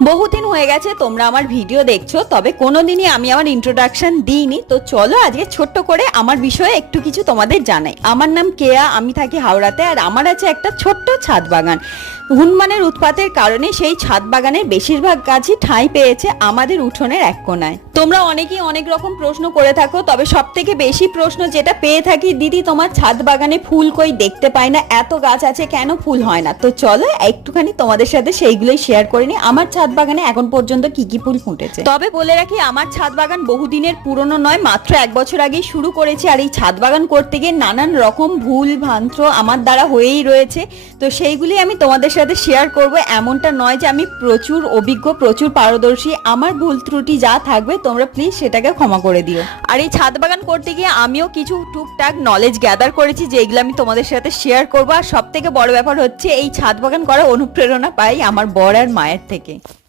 বহুদিন হয়ে গেছে তোমরা আমার ভিডিও দেখছো, তবে কোনোদিনই আমি আমার ইন্ট্রোডাকশন দিইনি। তো চলো আজকে ছোট্ট করে আমার বিষয়ে একটু কিছু তোমাদের জানাই। আমার নাম কেয়া, আমি থাকি হাওড়াতে, আর আমার আছে একটা ছোট্ট ছাদ বাগান। হনুমানের উৎপাতের কারণে সেই ছাদ বাগানের বেশিরভাগ গাছই ঠাঁই পেয়েছে আমাদের উঠোনের এক কোনায়। তোমরা অনেকেই অনেক রকম প্রশ্ন করে থাকো, তবে সব থেকে বেশি প্রশ্ন যেটা পেয়ে থাকি, দিদি তোমার ছাদ বাগানে ফুল কই দেখতে পাই না, এত গাছ আছে কেন ফুল হয় না? তো চলো একটুখানি তোমাদের সাথে সেইগুলোই শেয়ার করে নিই আমার ছাদ বাগানে এখন পর্যন্ত কি কি ফুল ফুটেছে। তবে বলে রাখি, আমার ছাদ বাগান বহুদিনের পুরনো নয়, মাত্র 1 বছর আগেই শুরু করেছি। আর এই ছাদ বাগান করতে গিয়ে নানান রকম ভুল ভ্রান্ত আমার দ্বারা হয়েই রয়েছে, তো সেইগুলি আমি তোমাদের সাথে শেয়ার করব। এমনটা নয় যে আমি প্রচুর অভিজ্ঞ, প্রচুর পারদর্শী। আমার ভুল ত্রুটি যা থাকবে তোমরা প্লিজ সেটাকে ক্ষমা করে দিও। আর এই ছাদ বাগান করতে গিয়ে আমিও কিছু টুকটাক নলেজ গ্যাদার করেছি, যেগুলো আমি তোমাদের সাথে শেয়ার করবো। আর সব থেকে বড় ব্যাপার হচ্ছে, এই ছাদ বাগান করার অনুপ্রেরণা পাই আমার বর আর মায়ের থেকে।